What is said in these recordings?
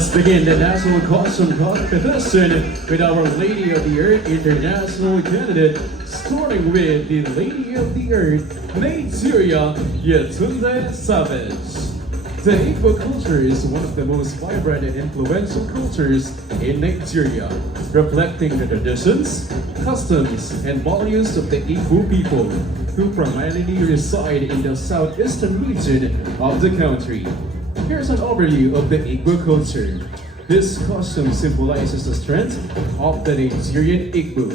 Let's begin the National Costume Competition with our Lady of the Earth International candidate, starting with the Lady of the Earth, Nigeria, Yetunde Savage. The Igbo culture is one of the most vibrant and influential cultures in Nigeria, reflecting the traditions, customs, and values of the Igbo people, who primarily reside in the southeastern region of the country. Here's an overview of the Igbo culture. This costume symbolizes the strength of the Nigerian Igbo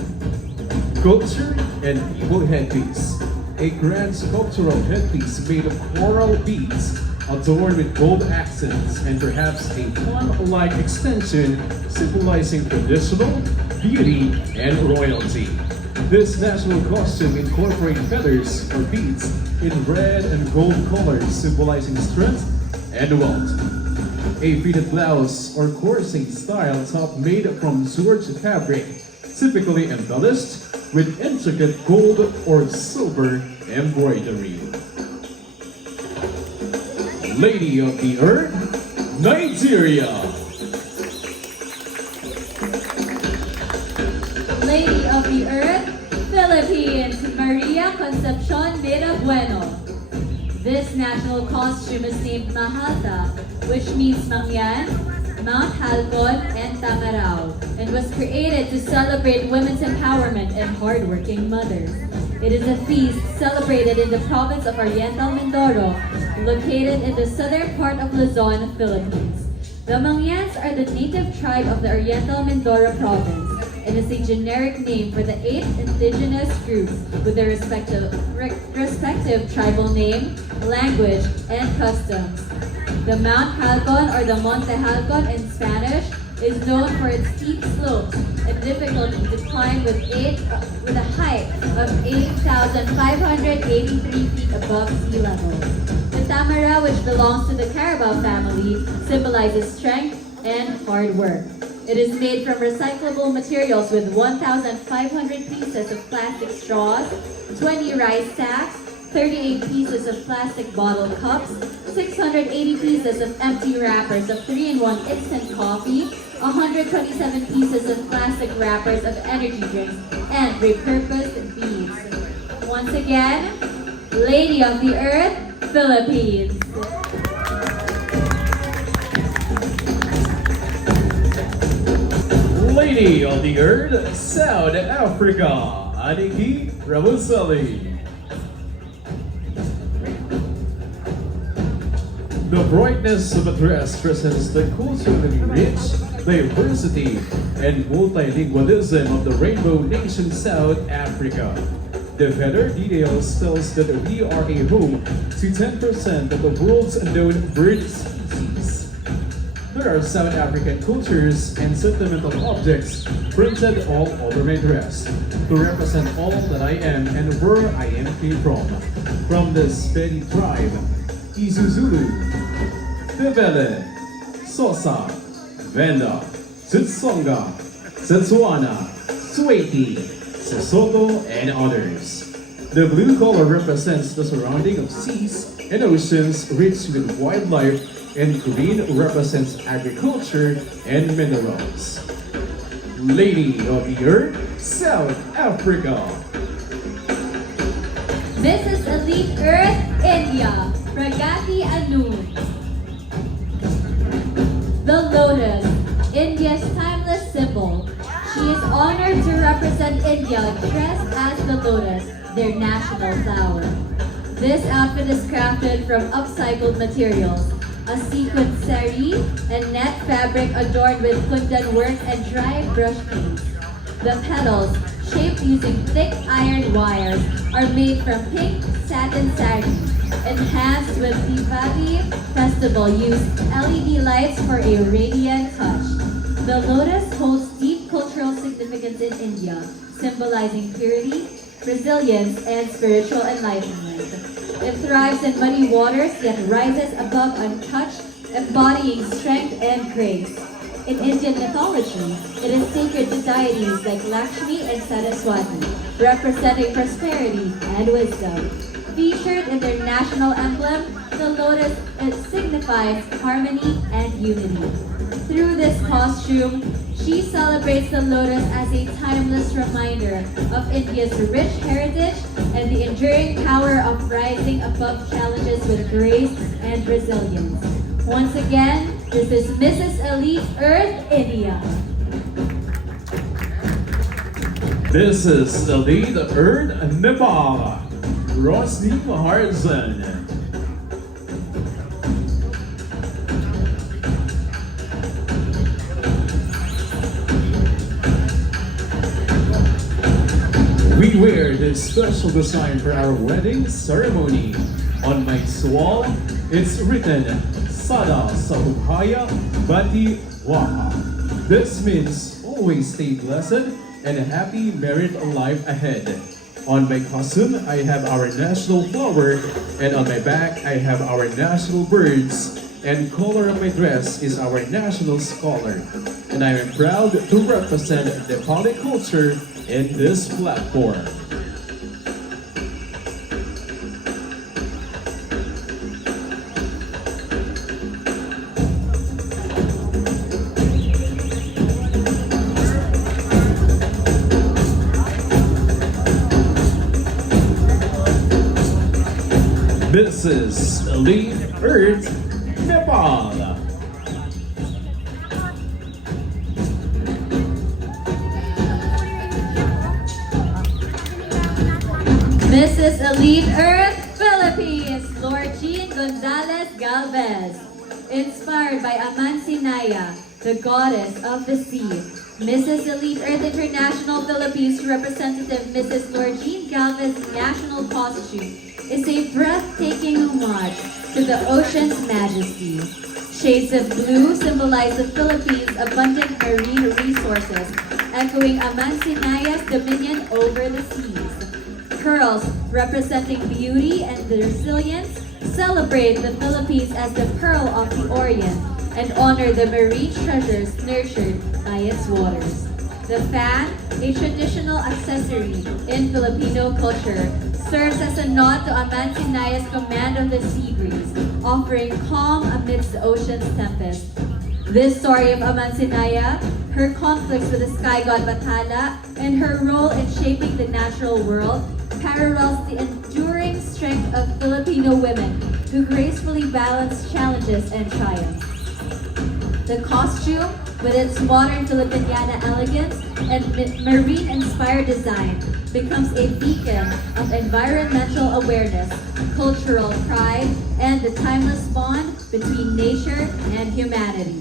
culture and Igbo headpiece, a grand sculptural headpiece made of coral beads adorned with gold accents and perhaps a palm-like extension symbolizing traditional beauty and royalty. This national costume incorporates feathers or beads in red and gold colors symbolizing strength and wealth. A fitted blouse or coursing style top made from George fabric, typically embellished with intricate gold or silver embroidery. Lady of the Earth, Nigeria. Lady of the Earth, Philippines, Maria Concepcion Mirabueno. This national costume is named Mahalta, which means Mangyan, Mount Halcon, and Tamarao, and was created to celebrate women's empowerment and hardworking mothers. It is a feast celebrated in the province of Oriental Mindoro, located in the southern part of Luzon, Philippines. The Mangyans are the native tribe of the Oriental Mindoro province and is a generic name for the 8 indigenous groups with their respective tribal name, language, and customs. The Mount Halcon, or the Monte Halcon in Spanish, is known for its steep slopes and difficulty to climb with a height of 8,583 feet above sea level. The Tamara, which belongs to the Carabao family, symbolizes strength and hard work. It is made from recyclable materials with 1,500 pieces of plastic straws, 20 rice sacks, 38 pieces of plastic bottle cups, 680 pieces of empty wrappers of 3-in-1 instant coffee, 127 pieces of plastic wrappers of energy drinks, and repurposed beads. Once again, Lady of the Earth, Philippines. Lady of the Earth, South Africa, ANNIKIE Rabusali. The brightness of a dress presents the culturally rich diversity and multilingualism of the Rainbow Nation South Africa. The feather details tells that we are a home to 10% of the world's known bird species. There are South African cultures and sentimental objects printed all over my dress to represent all that I am and where I came from. From the Spedi tribe, Isuzulu, Bebele, Sosa, Venda, Tsonga, Setswana, Swati, Sesotho, and others. The blue color represents the surrounding of seas and oceans rich with wildlife, and green represents agriculture and minerals. Lady of the Earth, South Africa. This is Elite Earth, India, PRAGATHI ANOON. The lotus, India's timeless symbol. She is honored to represent India dressed as the lotus, their national flower. This outfit is crafted from upcycled materials, a sequined sari and net fabric adorned with kundan work and dry brush paint. The petals, shaped using thick iron wires, are made from pink satin sari. Enhanced with Diwali festival used LED lights for a radiant touch. The lotus holds deep cultural significance in India, symbolizing purity, resilience, and spiritual enlightenment. It thrives in muddy waters yet rises above untouched, embodying strength and grace. In Indian mythology, it is sacred to deities like Lakshmi and Saraswati, representing prosperity and wisdom. Featured in their national emblem, the lotus signifies harmony and unity. Through this costume, she celebrates the lotus as a timeless reminder of India's rich heritage and the enduring power of rising above challenges with grace and resilience. Once again, this is Mrs. Elite Earth, India. This is Elite Earth, Nepal. ROSHANI MAHARJAN. We wear this special design for our wedding ceremony. On my wall, it's written, Sada Sabuhaya Bati Waha. This means always stay blessed and a happy married life ahead. On my costume, I have our national flower, and on my back, I have our national birds, and color of my dress is our national scholar. And I am proud to represent Nepali culture in this platform. This is Elite Earth, Nepal. Mrs. Elite Earth, Philippines, LOURDIAN Gonzales Galvez. Inspired by Amansinaya, the goddess of the sea, Mrs. Elite Earth International Philippines representative Mrs. LOURDIAN Galvez's national costume is a breathtaking homage to the ocean's majesty. Shades of blue symbolize the Philippines' abundant marine resources, echoing Amansinaya's dominion over the seas. Pearls, representing beauty and resilience, celebrate the Philippines as the Pearl of the Orient and honor the marine treasures nurtured by its waters. The fan, a traditional accessory in Filipino culture, serves as a nod to Amansinaya's command of the sea breeze, offering calm amidst the ocean's tempest. This story of Amansinaya, her conflicts with the sky god Bathala, and her role in shaping the natural world parallels the enduring strength of Filipino women who gracefully balance challenges and triumphs. The costume, with its modern VIRIDIANA elegance and marine-inspired design, becomes a beacon of environmental awareness, cultural pride, and the timeless bond between nature and humanity.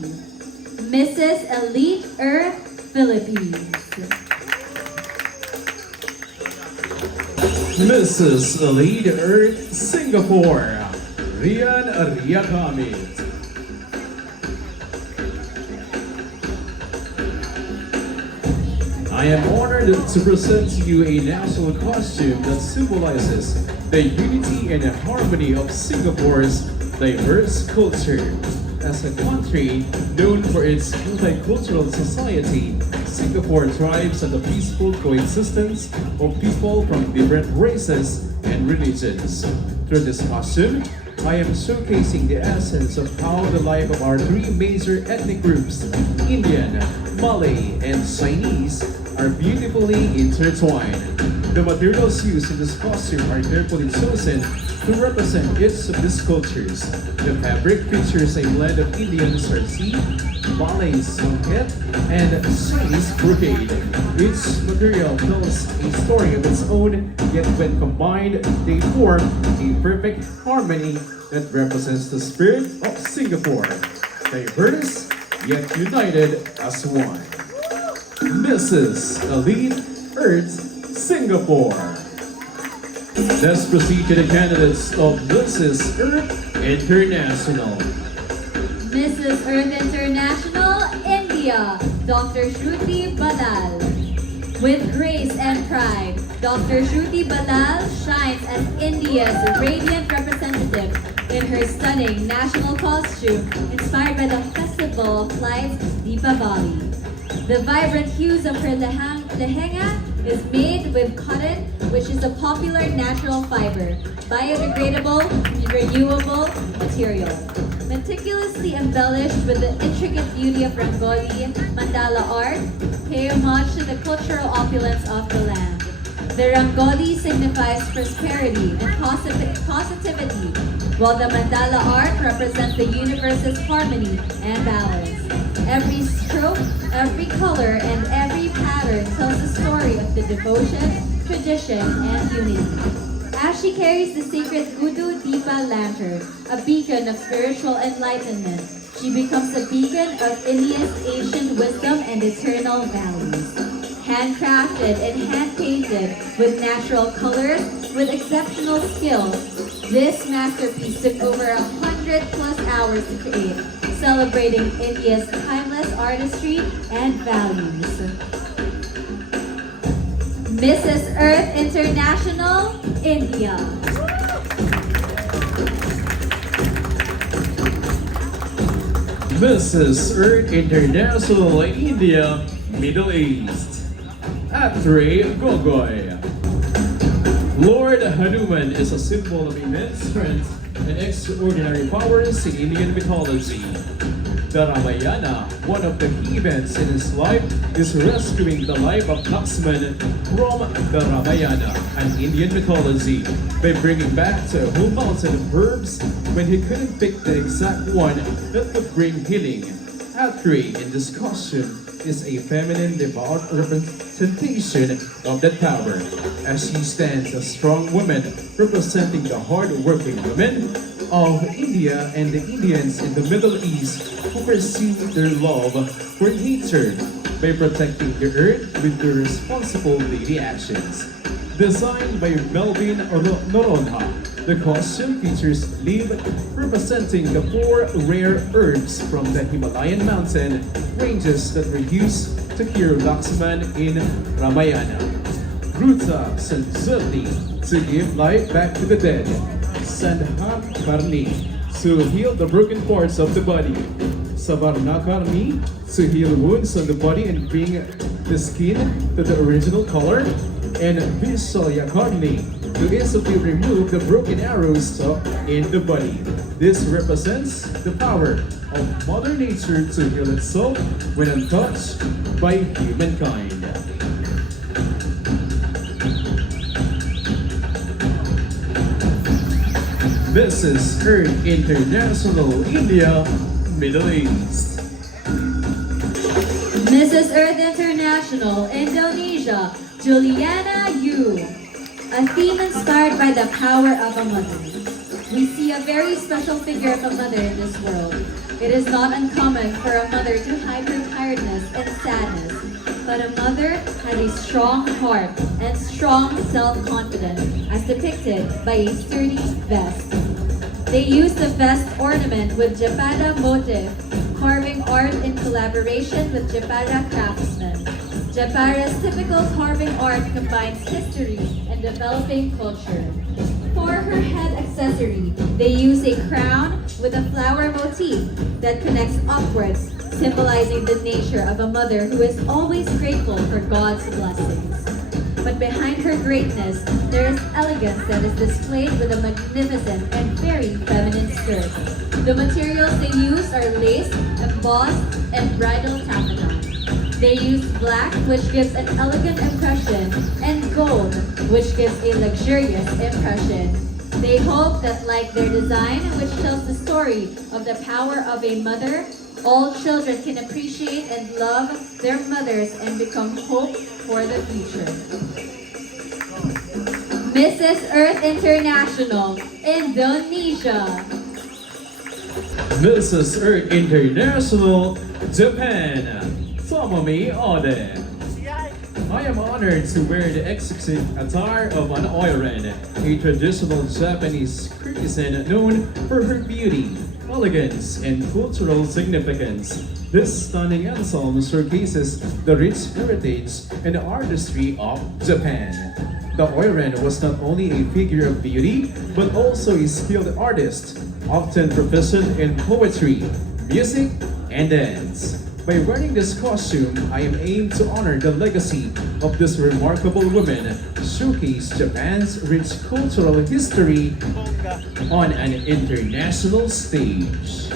Mrs. Elite Earth, Philippines. Mrs. Elite Earth, Singapore, RIYAN Riyakamit. I am honored to present to you a national costume that symbolizes the unity and harmony of Singapore's diverse culture. As a country known for its multicultural society, Singapore thrives on the peaceful coexistence of people from different races and religions. Through this costume, I am showcasing the essence of how the life of our three major ethnic groups, Indian, Malay, and Chinese, are beautifully intertwined. The materials used in this costume are carefully chosen to represent each of these cultures. The fabric features a blend of Indian sarsi, Malay songket, and Chinese brocade. Each material tells a story of its own, yet when combined, they form a perfect harmony that represents the spirit of Singapore. Diverse, yet united as one. Mrs. Elite Earth, Singapore. Let's proceed to the candidates of Mrs. Earth International. Mrs. Earth International, India, Dr. Shruthi Ballal. With grace and pride, Dr. Shruthi Ballal shines as India's radiant representative in her stunning national costume inspired by the Festival of Lights, Deepavali. The vibrant hues of her lehenga is made with cotton, which is a popular natural fiber, biodegradable, renewable material. Meticulously embellished with the intricate beauty of Rangoli, mandala art, pay homage to the cultural opulence of the land. The Rangoli signifies prosperity and positivity, while the mandala art represents the universe's harmony and balance. Every stroke, every color, and every pattern tells the story of the devotion, tradition, and unity. As she carries the sacred Gudu Dipa lantern, a beacon of spiritual enlightenment, she becomes a beacon of India's ancient wisdom and eternal values. Handcrafted and hand-painted with natural colors, with exceptional skill, this masterpiece took over 100+ hours to create, celebrating India's timeless artistry and values. Mrs. Earth International, India. Mrs. Earth International, India, Middle East. ATREYEE GOGOI. Lord Hanuman is a symbol of immense strength and extraordinary powers in Indian mythology. The Ramayana, one of the key events in his life, is rescuing the life of Lakshman from the Ramayana, an Indian mythology, by bringing back the whole mountain of herbs when he couldn't pick the exact one that would bring healing. ATREYEE in this costume is a feminine devout representation of that power, as she stands a strong woman representing the hard-working women of India and the Indians in the Middle East who pursue their love for nature by protecting the earth with their responsible daily actions. Designed by Melvin Noronha, the costume features leaf representing the 4 rare herbs from the Himalayan mountain ranges that were used to cure Lakshman in Ramayana. Ruta SHRUTHI to give life back to the dead. Sandhakarni to heal the broken parts of the body. Savarnakarni to heal wounds on the body and bring the skin to the original color. And Vishalyakarni to instantly remove the broken arrows stuck in the body. This represents the power of Mother Nature to heal itself when untouched by humankind. This is Earth International, India, Middle East. Mrs. Earth International, Indonesia, Juliana Yu. A theme inspired by the power of a mother. We see a very special figure of a mother in this world. It is not uncommon for a mother to hide her tiredness and sadness, but a mother has a strong heart and strong self-confidence, as depicted by a sturdy vest. They use the vest ornament with Japara motif, carving art in collaboration with Japara craftsmen. Japara's typical carving art combines history and developing culture. For her head accessory, they use a crown with a flower motif that connects upwards, symbolizing the nature of a mother who is always grateful for God's blessings. But behind her greatness, there is elegance that is displayed with a magnificent and very feminine skirt. The materials they use are lace, embossed, and bridal taffeta. They use black, which gives an elegant impression, and gold, which gives a luxurious impression. They hope that, like their design, which tells the story of the power of a mother, all children can appreciate and love their mothers and become hope for the future. Mrs. Earth International, Indonesia. Mrs. Earth International, Japan. TOMOMI ODE. I am honored to wear the exquisite attire of an oiran, a traditional Japanese courtesan known for her beauty, elegance, and cultural significance. This stunning ensemble showcases the rich heritage and artistry of Japan. The oiran was not only a figure of beauty, but also a skilled artist, often proficient in poetry, music, and dance. By wearing this costume, I am aimed to honor the legacy of this remarkable woman, showcase Japan's rich cultural history on an international stage.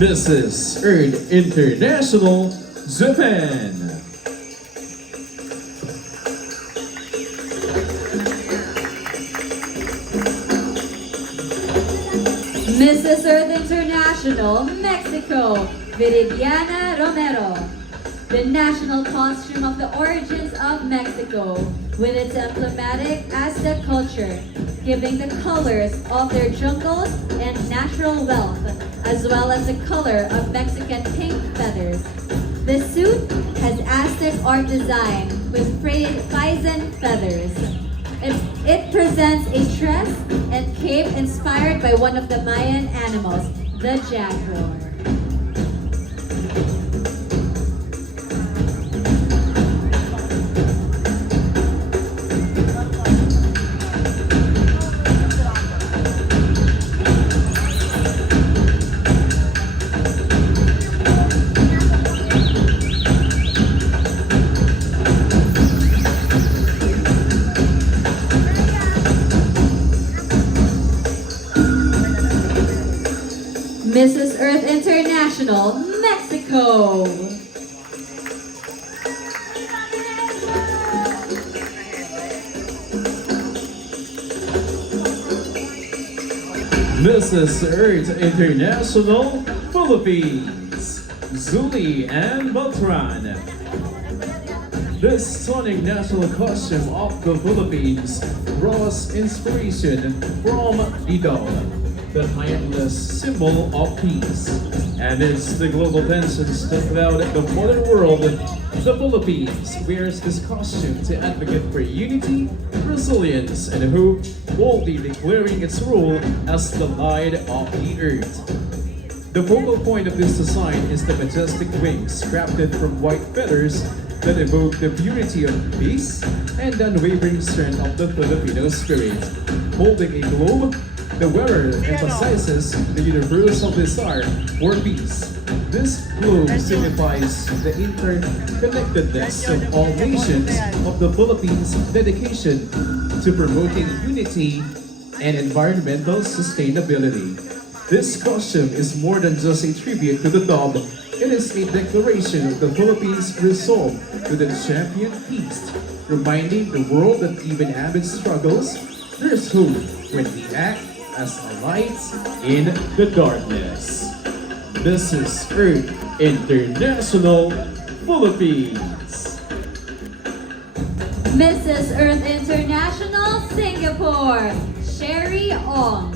Mrs. Earth International, Japan. Mrs. Earth International, Mexico, Viridiana Romero. The national costume of the origins of Mexico, with its emblematic Aztec culture, giving the colors of their jungles and natural wealth, as well as the color of Mexican pink feathers. The suit has Aztec art design with frayed bison feathers. It presents a dress and cape inspired by one of the Mayan animals, the jaguar. Mrs. Earth International, Mexico. Mrs. Earth International, Philippines, Juliana BELTRAN. This stunning national costume of the Philippines draws inspiration from Idol, the timeless symbol of peace. Amidst the global tensions that cloud the modern world, the Philippines wears this costume to advocate for unity, resilience, and hope, boldly declaring its role as the light of the earth. The focal point of this design is the majestic wings crafted from white feathers that evoke the purity of peace and unwavering strength of the Filipino spirit. Holding a globe, the wearer emphasizes the universal desire for peace. This globe signifies the interconnectedness of all nations of the Philippines' dedication to promoting unity and environmental sustainability. This costume is more than just a tribute to the dog. It is a declaration of the Philippines' resolve to champion peace, reminding the world that even amid struggles, there is hope when we act as a light in the darkness. This is Earth International, Philippines. Mrs. Earth International, Singapore, Sherry Ong.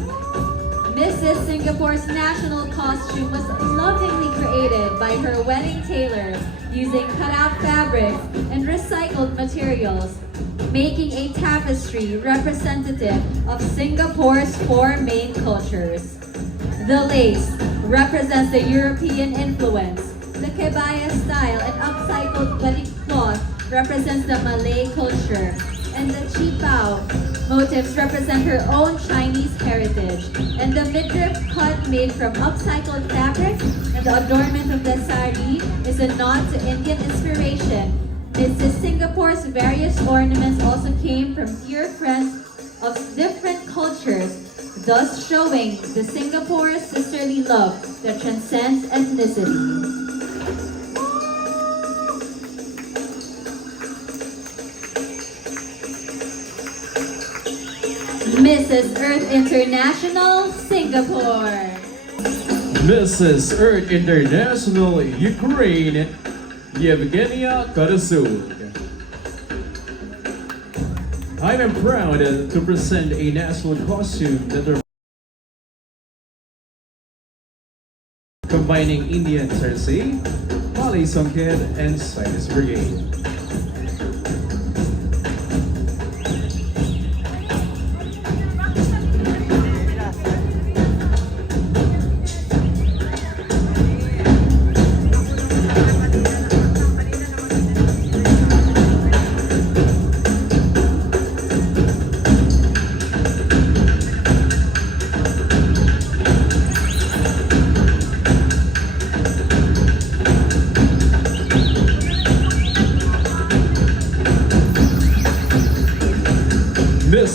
Mrs. Singapore's national costume was lovingly created by her wedding tailor using cut-out fabrics and recycled materials, making a tapestry representative of Singapore's four main cultures. The lace represents the European influence. The kebaya style and upcycled wedding cloth represents the Malay culture. And the chipao motifs represent her own Chinese heritage. And the midriff cut made from upcycled fabric and the adornment of the sari is a nod to Indian inspiration. Mrs. Singapore's various ornaments also came from dear friends of different cultures, thus showing the Singapore's sisterly love that transcends ethnicity. Mrs. Earth International, Singapore. Mrs. Earth International, Ukraine, YEVHENIYA. I am proud to present a national costume that are combining Indian jersey, Malay Songket, and Chinese Brigade.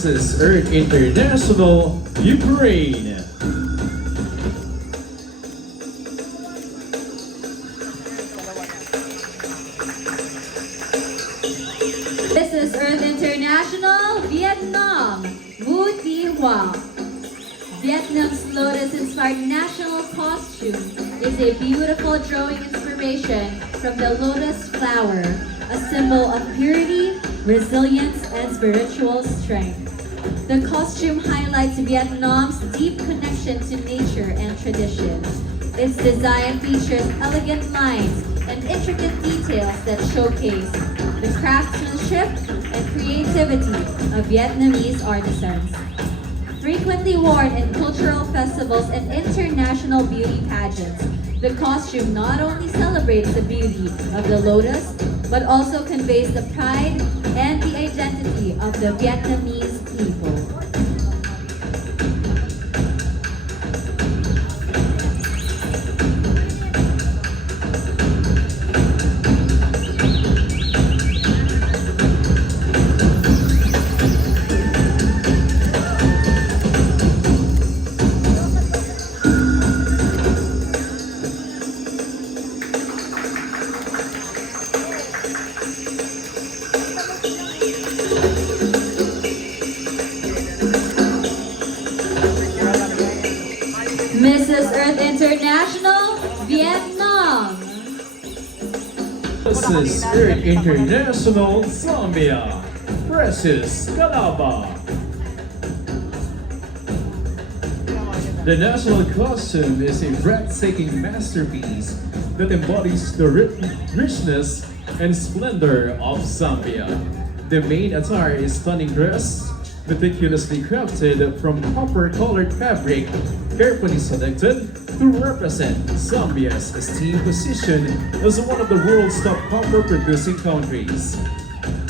Mrs. Earth International, Ukraine. Mrs. Earth International, Vietnam, THI HOA. Vietnam's lotus-inspired national costume is a beautiful drawing inspiration from the lotus flower, a symbol of purity, resilience, and spiritual strength. The costume highlights Vietnam's deep connection to nature and traditions. Its design features elegant lines and intricate details that showcase the craftsmanship and creativity of Vietnamese artisans. Frequently worn in cultural festivals and international beauty pageants, the costume not only celebrates the beauty of the lotus, but also conveys the pride and the identity of the Vietnamese people. Mrs. Earth International, Vietnam. Mrs. Earth International, Zambia, Precious KALABA. The national costume is a breathtaking masterpiece that embodies the richness and splendor of Zambia. The main attire is stunning dress, meticulously crafted from copper-colored fabric, carefully selected to represent Zambia's esteemed position as one of the world's top copper-producing countries.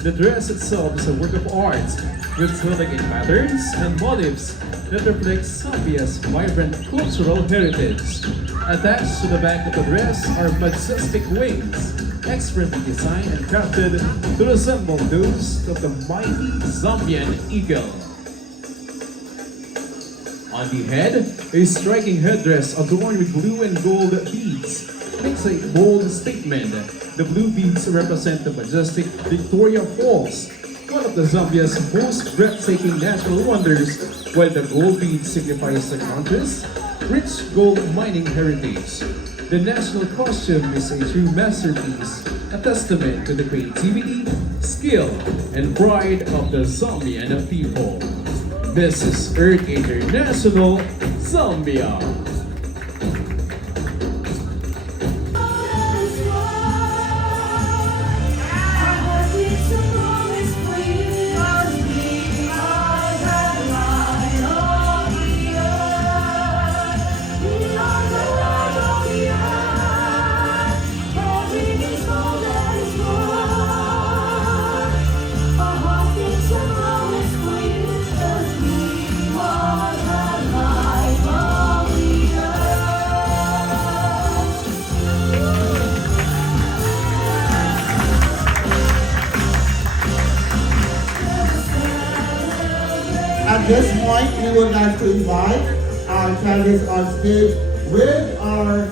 The dress itself is a work of art with elegant patterns and motifs that reflect Zambia's vibrant cultural heritage. Attached to the back of the dress are majestic wings, expertly designed and crafted to resemble those of the mighty Zambian eagle. On the head, a striking headdress adorned with blue and gold beads makes a bold statement. The blue beads represent the majestic Victoria Falls, one of the Zambia's most breathtaking natural wonders, while the gold bead signifies the country's rich gold mining heritage. The national costume is a true masterpiece, a testament to the creativity, skill, and pride of the Zambian people. This is Earth International, Zambia. At this point, we would like to invite our candidates on stage with our